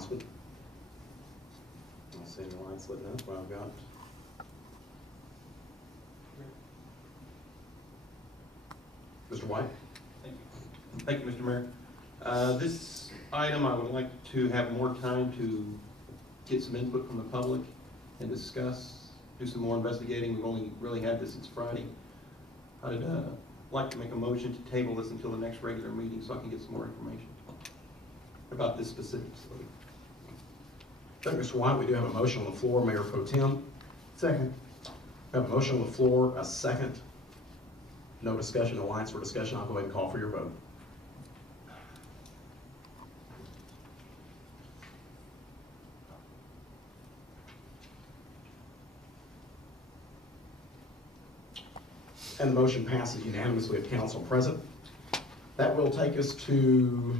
council? I don't see any lights lit up. Well, I've got. Mr. White? Thank you. Thank you, Mr. Mayor. This item, I would like to have more time to get some input from the public and discuss, do some more investigating. We've only really had this since Friday. I'd like to make a motion to table this until the next regular meeting so I can get some more information about this specific facility. Thank you, Mr. White. We do have a motion on the floor. Mayor Pro Tem. Second. We have a motion on the floor, a second. No discussion, no lines for discussion. I'll go ahead and call for your vote. And the motion passes unanimously of council present. That will take us to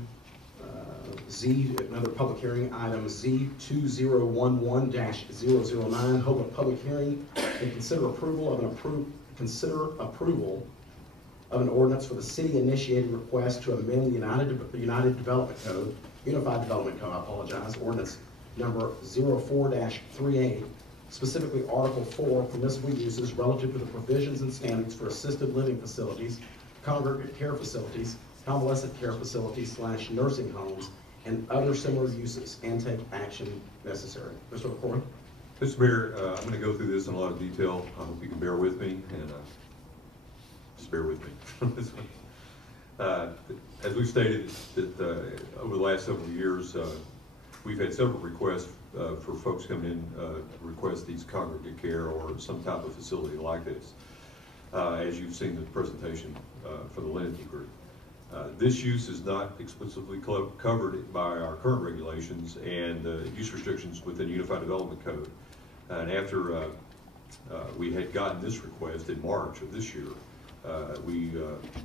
Z, another public hearing, item Z2011-009, hold a public hearing and consider approval of an ordinance for the city-initiated request to amend the Unified Development Code, I apologize, ordinance number 04-38, specifically Article 4, permissible uses relative to the provisions and standards for assisted living facilities, congregate care facilities, convalescent care facilities / nursing homes, and other similar uses, and take action necessary. Mr. LaCroix? Mr. Mayor, I'm going to go through this in a lot of detail. I hope you can bear with me, and just bear with me. As we've stated, that over the last several years, we've had several requests for folks coming in to request these congregate care or some type of facility like this, as you've seen the presentation for the Linity Group. This use is not explicitly covered by our current regulations and use restrictions within the Unified Development Code. And after we had gotten this request in March of this year, we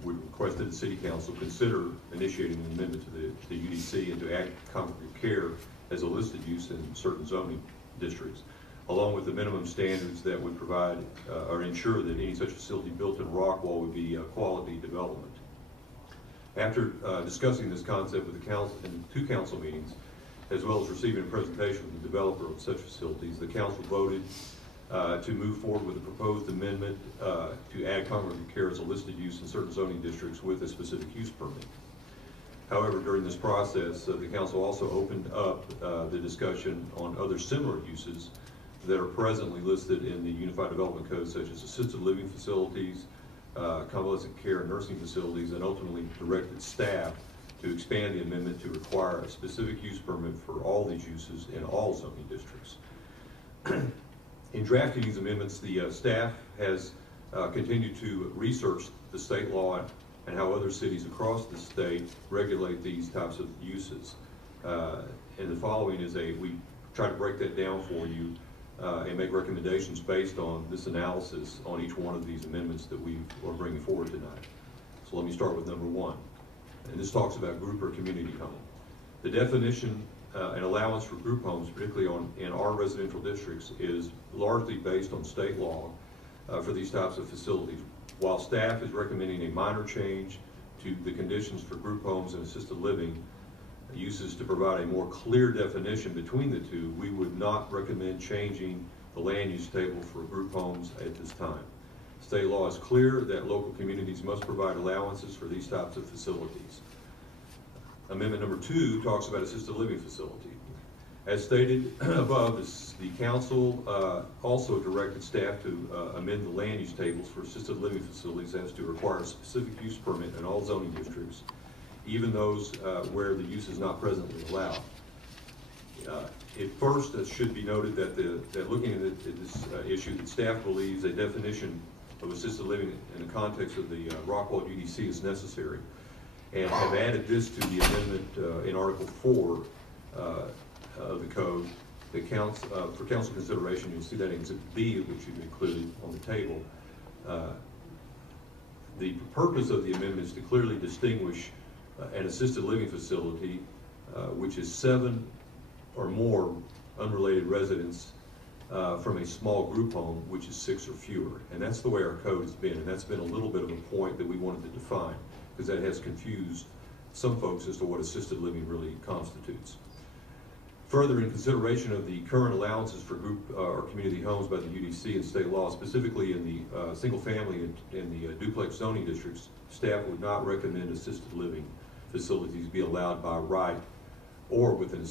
requested the City Council consider initiating an amendment to the UDC and to add congregate care as a listed use in certain zoning districts, along with the minimum standards that would provide or ensure that any such facility built in Rockwall would be a quality development. After discussing this concept with the council in 2 council meetings, as well as receiving a presentation from the developer of such facilities, the council voted to move forward with a proposed amendment to add congregate care as a listed use in certain zoning districts with a specific use permit. However, during this process, the council also opened up the discussion on other similar uses that are presently listed in the Unified Development Code, such as assisted living facilities, convalescent care and nursing facilities, and ultimately directed staff to expand the amendment to require a specific use permit for all these uses in all zoning districts. In drafting these amendments, the staff has continued to research the state law and how other cities across the state regulate these types of uses. And the following is we try to break that down for you and make recommendations based on this analysis on each one of these amendments that we are bringing forward tonight. So let me start with number 1. And this talks about group or community home. The definition and allowance for group homes, particularly in our residential districts, is largely based on state law for these types of facilities. While staff is recommending a minor change to the conditions for group homes and assisted living uses to provide a more clear definition between the two, we would not recommend changing the land use table for group homes at this time. State law is clear that local communities must provide allowances for these types of facilities. Amendment number 2 talks about assisted living facility. As stated above, the council also directed staff to amend the land use tables for assisted living facilities as to require a specific use permit in all zoning districts, even those where the use is not presently allowed. At first, it should be noted that looking at this issue, that staff believes a definition of assisted living in the context of the Rockwall UDC is necessary, and have added this to the amendment in Article 4 of the code that counts for council consideration. You'll see that in Exhibit B, which you've included on the table. The purpose of the amendment is to clearly distinguish an assisted living facility, which is 7 or more unrelated residents, from a small group home, which is 6 or fewer. And that's the way our code has been, and that's been a little bit of a point that we wanted to define, because that has confused some folks as to what assisted living really constitutes. Further, in consideration of the current allowances for group or community homes by the UDC and state law, specifically in the single family and the duplex zoning districts, staff would not recommend assisted living facilities be allowed by right or within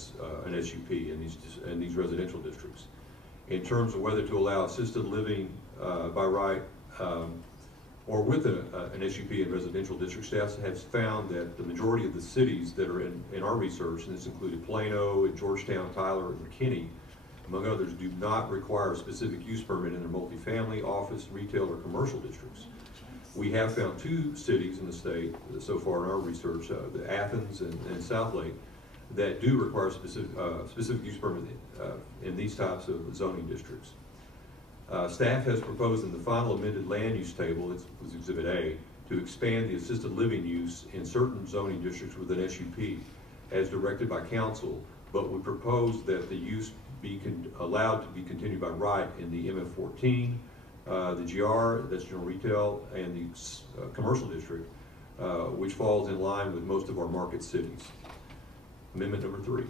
an SUP in these residential districts. In terms of whether to allow assisted living by right or with an SUP in residential districts, staff has found that the majority of the cities that are in our research, and this included Plano, and Georgetown, Tyler, and McKinney, among others, do not require a specific use permit in their multifamily, office, retail, or commercial districts. We have found 2 cities in the state so far in our research, the Athens and Southlake, that do require specific use permit in these types of zoning districts. Staff has proposed in the final amended land use table, it was Exhibit A, to expand the assisted living use in certain zoning districts with an SUP as directed by council, but would propose that the use be allowed to be continued by right in the MF14, the GR, that's general retail, and the commercial district, which falls in line with most of our market cities. Amendment number 3,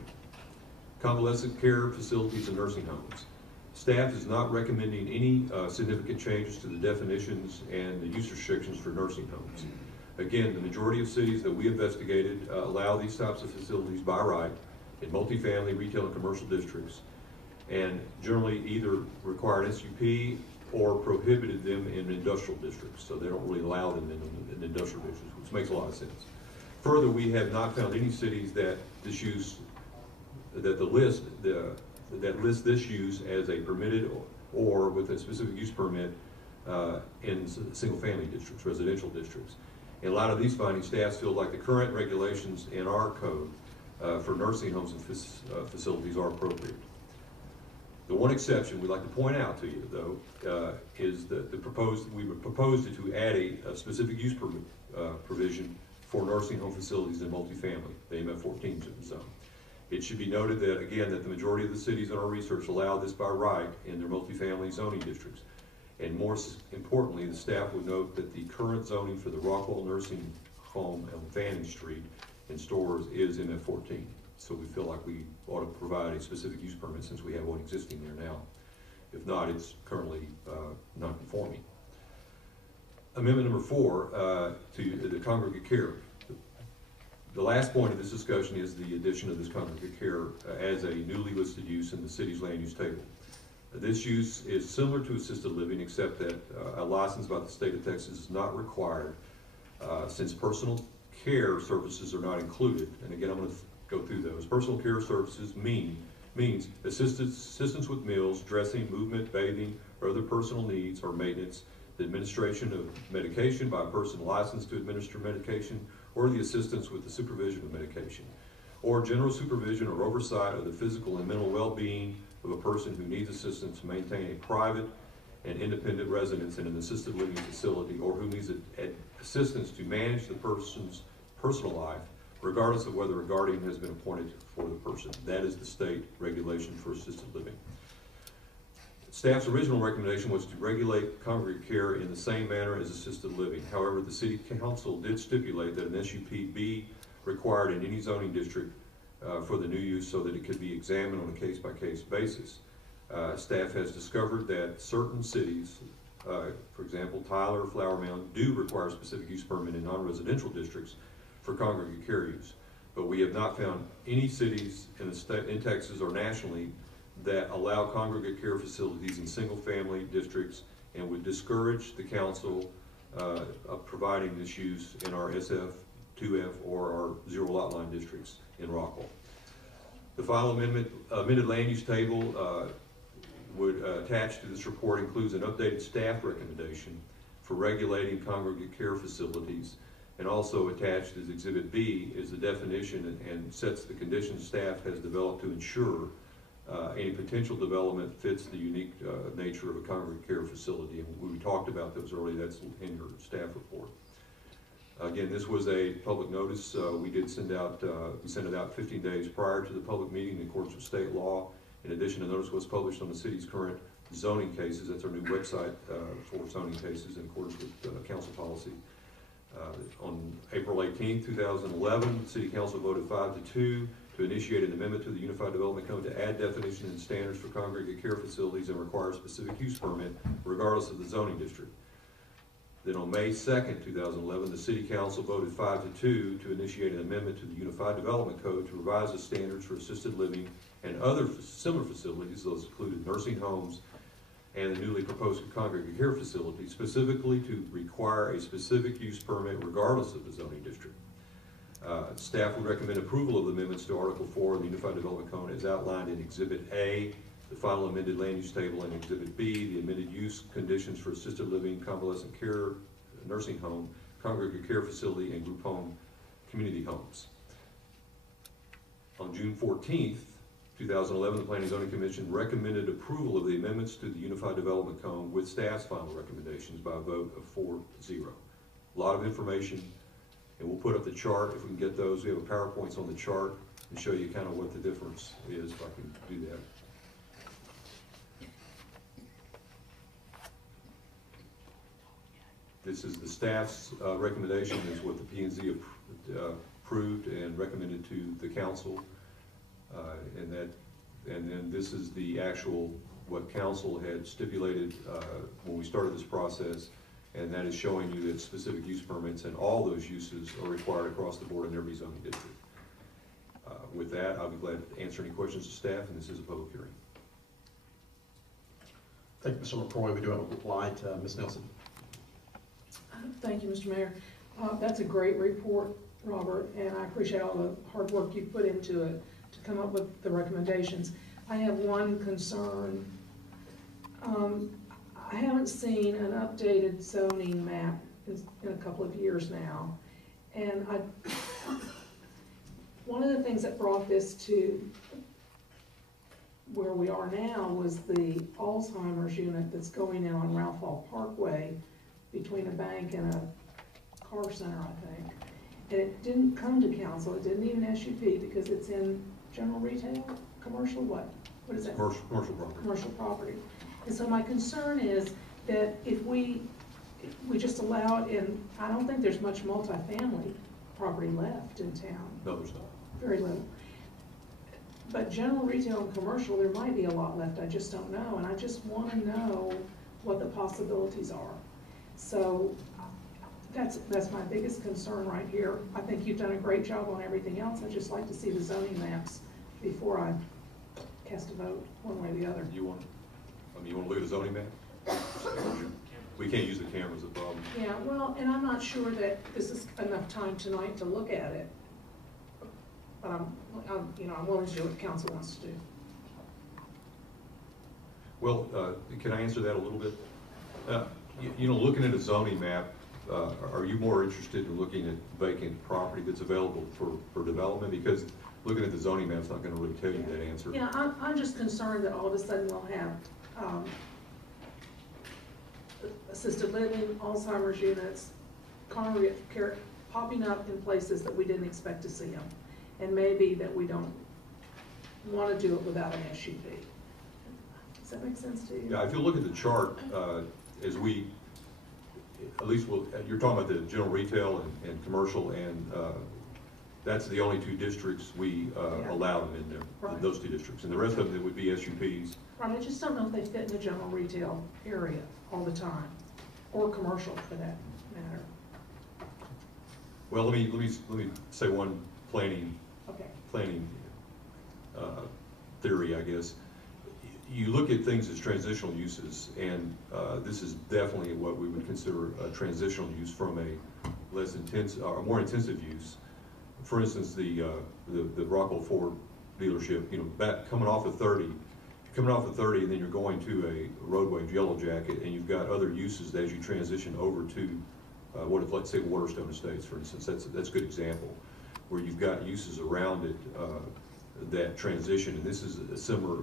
convalescent care facilities and nursing homes. Staff is not recommending any significant changes to the definitions and the use restrictions for nursing homes. Again, the majority of cities that we investigated allow these types of facilities by right in multifamily, retail, and commercial districts, and generally either require an SUP or prohibited them in industrial districts. So they don't really allow them in industrial districts, which makes a lot of sense. Further, we have not found any cities that that list this use as a permitted or with a specific use permit in single-family districts, residential districts. In a lot of these findings, staff feel like the current regulations in our code for nursing homes and facilities are appropriate. The one exception we'd like to point out to you, though, is that we would propose to add a specific use permit provision for nursing home facilities in multifamily, the MF14 zone. It should be noted that, again, that the majority of the cities in our research allow this by right in their multifamily zoning districts. And more importantly, the staff would note that the current zoning for the Rockwall nursing home on Fanning Street and stores is MF14. So we feel like we ought to provide a specific use permit since we have one existing there now. If not, it's currently non-conforming. Amendment number 4 to the congregate care. The last point of this discussion is the addition of this congregate care as a newly listed use in the city's land use table. This use is similar to assisted living, except that a license by the state of Texas is not required since personal care services are not included. And again, I'm going to go through those. Personal care services means assistance with meals, dressing, movement, bathing, or other personal needs or maintenance, the administration of medication by a person licensed to administer medication, or the assistance with the supervision of medication, or general supervision or oversight of the physical and mental well-being of a person who needs assistance to maintain a private and independent residence in an assisted living facility, or who needs assistance to manage the person's personal life, regardless of whether a guardian has been appointed for the person. That is the state regulation for assisted living. Staff's original recommendation was to regulate congregate care in the same manner as assisted living. However, the City Council did stipulate that an SUP be required in any zoning district for the new use so that it could be examined on a case-by-case basis. Staff has discovered that certain cities, for example, Tyler, Flower Mound, do require specific use permit in non-residential districts for congregate care use. But we have not found any cities in Texas or nationally that allow congregate care facilities in single-family districts and would discourage the council of providing this use in our SF, 2F, or our zero lot line districts in Rockwall. The final amended land use table would attach to this report includes an updated staff recommendation for regulating congregate care facilities, and also attached as Exhibit B is the definition and sets the conditions staff has developed to ensure any potential development fits the unique nature of a congregate care facility. And we talked about those earlier, that's in your staff report. Again, this was a public notice. We sent it out 15 days prior to the public meeting in accordance with state law. In addition, the notice was published on the city's current zoning cases. That's our new website for zoning cases in accordance with council policy. On April 18, 2011, the City Council voted 5-2 to initiate an amendment to the Unified Development Code to add definitions and standards for congregate care facilities and require a specific use permit regardless of the zoning district. Then on May 2nd, 2011, the City Council voted 5-2 to initiate an amendment to the Unified Development Code to revise the standards for assisted living and other similar facilities, those included nursing homes and the newly proposed congregate care facility, specifically to require a specific use permit regardless of the zoning district. Staff would recommend approval of the amendments to Article 4 of the Unified Development Code as outlined in Exhibit A, the final amended land use table, and Exhibit B, the amended use conditions for assisted living, convalescent care, nursing home, congregate care facility, and group home community homes. On June 14th, 2011, the Planning and Zoning Commission recommended approval of the amendments to the Unified Development Code with staff's final recommendations by a vote of 4-0. A lot of information, and we'll put up the chart if we can get those. We have a PowerPoints on the chart and show you kind of what the difference is, if I can do that. This is the staff's recommendation, is what the P&Z approved and recommended to the council. And then this is the actual, what council had stipulated when we started this process, and that is showing you that specific use permits and all those uses are required across the board in every zoning district. With that, I'll be glad to answer any questions to staff, and this is a public hearing. Thank you, Mr. McCroy. We do have a reply to Ms. Nelson. Thank you, Mr. Mayor. That's a great report, Robert, and I appreciate all the hard work you've put into it to come up with the recommendations. I have one concern. I haven't seen an updated zoning map in a couple of years now, and one of the things that brought this to where we are now was the Alzheimer's unit that's going in on Rockwall Parkway between a bank and a car center, I think. And it didn't come to council, it didn't need an SUP because it's in general retail, commercial, what is that? Commercial property. Commercial property. And so my concern is that if we just allow it in, I don't think there's much multifamily property left in town. No, there's not. Very little. But general retail and commercial, there might be a lot left, I just don't know. And I just want to know what the possibilities are. So that's my biggest concern right here. I think you've done a great job on everything else. I'd just like to see the zoning maps before I cast a vote one way or the other. You want to look at the zoning map? We can't use the cameras, the problem. Yeah, well, and I'm not sure that this is enough time tonight to look at it. But I'm willing to do what the council wants to do. Well, can I answer that a little bit? Looking at a zoning map, are you more interested in looking at vacant property that's available for development? Because looking at the zoning map's not going to really tell you that answer. Yeah, I'm just concerned that all of a sudden we'll have assisted living, Alzheimer's units, congregate care popping up in places that we didn't expect to see them. And maybe that we don't want to do it without an SUP. Does that make sense to you? Yeah, if you look at the chart, as we, at least you're talking about the general retail and commercial, and that's the only two districts we allow them in there, right. Those two districts. And the rest of them, it would be SUPs. Right, I just don't know if they fit in the general retail area all the time, or commercial for that matter. Well, let me say one planning theory, I guess. You look at things as transitional uses, and this is definitely what we would consider a transitional use from a less intense or more intensive use. For instance, the Rockwall Ford dealership, back coming off of 30, and then you're going to a roadway Yellow Jacket, and you've got other uses as you transition over to let's say Waterstone Estates, for instance. That's a good example, where you've got uses around it that transition, and this is a similar,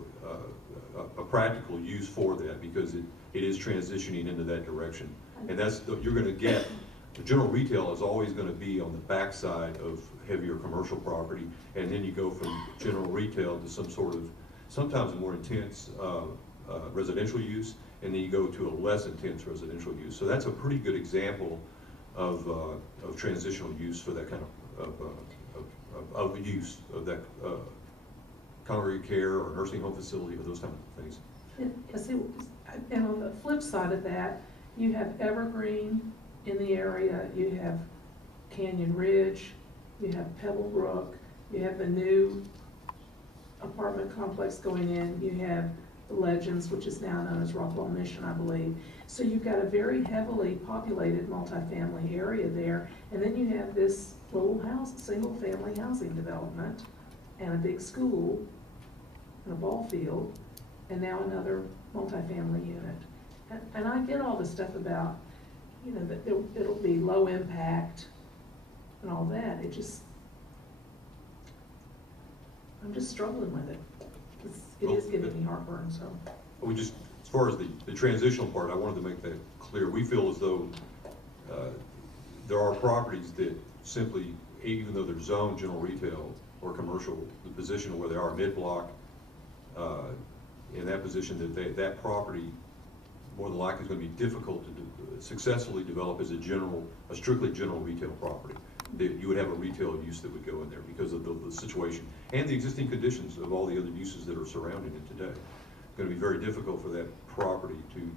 a practical use for that, because it is transitioning into that direction. And you're going to get, the general retail is always going to be on the backside of heavier commercial property, and then you go from general retail to some sort of, sometimes a more intense residential use, and then you go to a less intense residential use. So that's a pretty good example of transitional use for that kind of of the use of that congregate care or nursing home facility or those type of things. And on the flip side of that, you have Evergreen in the area, you have Canyon Ridge, you have Pebble Brook, you have the new apartment complex going in, you have the Legends, which is now known as Rockwall Mission, I believe. So you've got a very heavily populated multifamily area there, and then you have this little house, single-family housing development, and a big school, and a ball field, and now another multifamily unit. And I get all the stuff about, you know, that it'll be low impact and all that. I'm just struggling with it. It is giving me heartburn, so. As far as the transitional part, I wanted to make that clear. We feel as though there are properties that simply, even though they're zoned general retail or commercial, the position where they are mid-block, in that position, that property more than likely is going to be difficult to successfully develop as a strictly general retail property. You would have a retail use that would go in there because of the situation and the existing conditions of all the other uses that are surrounding it today. It's going to be very difficult for that property to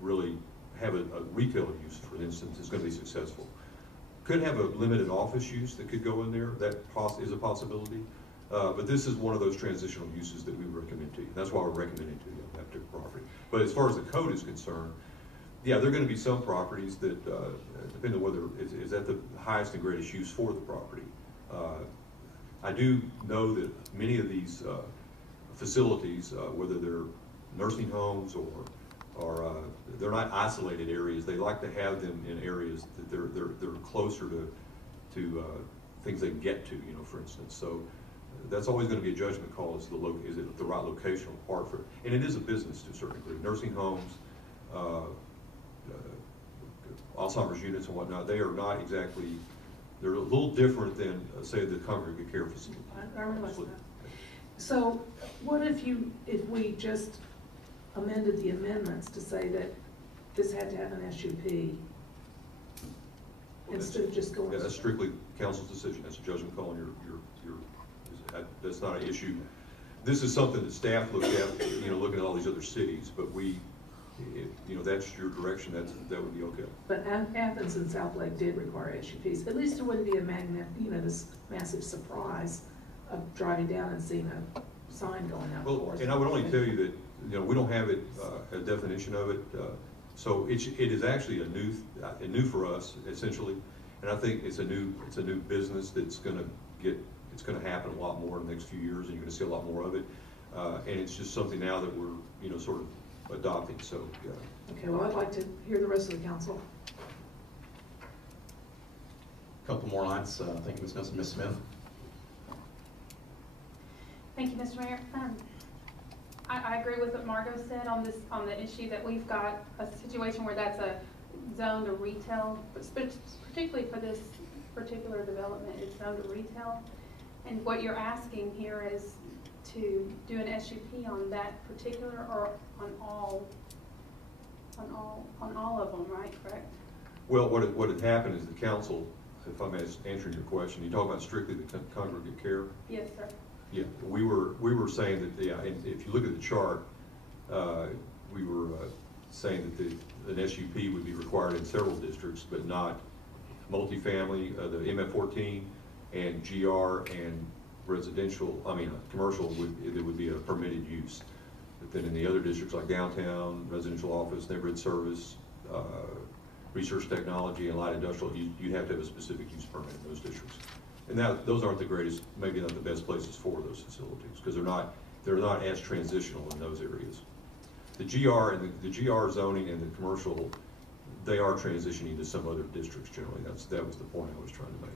really have a retail use, for instance, is going to be successful. Could have a limited office use that could go in there. That is a possibility. But this is one of those transitional uses that we recommend to you. That's why we're recommending to you on that particular property. But as far as the code is concerned, yeah, there are going to be some properties that, depending on whether is that the highest and greatest use for the property. I do know that many of these facilities, whether they're nursing homes or they're not isolated areas, they like to have them in areas that they're closer to things they can get to, you know, for instance. So that's always going to be a judgment call as to is it the right locational part for it. And it is a business to a certain degree. Nursing homes, Alzheimer's units and whatnot, they are not exactly, they're a little different than, say, the congregate care facility. I realize that. So what if we just amended the amendments to say that this had to have an SUP instead of just going? Yeah, that's strictly council's decision. That's a judgment call, and that's not an issue. This is something that staff look at, you know, looking at all these other cities, but you know, that's your direction, that would be okay. But Athens and South Lake did require SUPs. At least it wouldn't be this massive surprise of driving down and seeing a sign going out. Well, and I would only tell you that, you know, we don't have a definition of it, so it is actually a new for us essentially, and I think it's a new business that's going to happen a lot more in the next few years, and you're going to see a lot more of it, and it's just something now that we're, you know, sort of adopting. So yeah. Okay, well, I'd like to hear the rest of the council. Couple more lines. Thank you, Ms. Benson. Ms. Smith. Thank you, Mr. Mayor. I agree with what Margot said on the issue that we've got a situation where that's a zone to retail, but particularly for this particular development, it's zoned to retail. And what you're asking here is to do an SUP on that particular, or on all of them, right? Correct? Well, what had happened is the council, if I'm answering your question, you talk about strictly the congregate care. Yes, sir. Yeah, we were saying that and if you look at the chart, we were saying that an SUP would be required in several districts, but not multifamily, the MF14 and GR and commercial would be a permitted use. But then in the other districts like downtown, residential office, neighborhood service, research technology, and light industrial, you have to have a specific use permit in those districts. And those aren't the greatest, maybe not the best places for those facilities, because they're not as transitional in those areas. The GR and the GR zoning and the commercial, they are transitioning to some other districts generally. That was the point I was trying to make.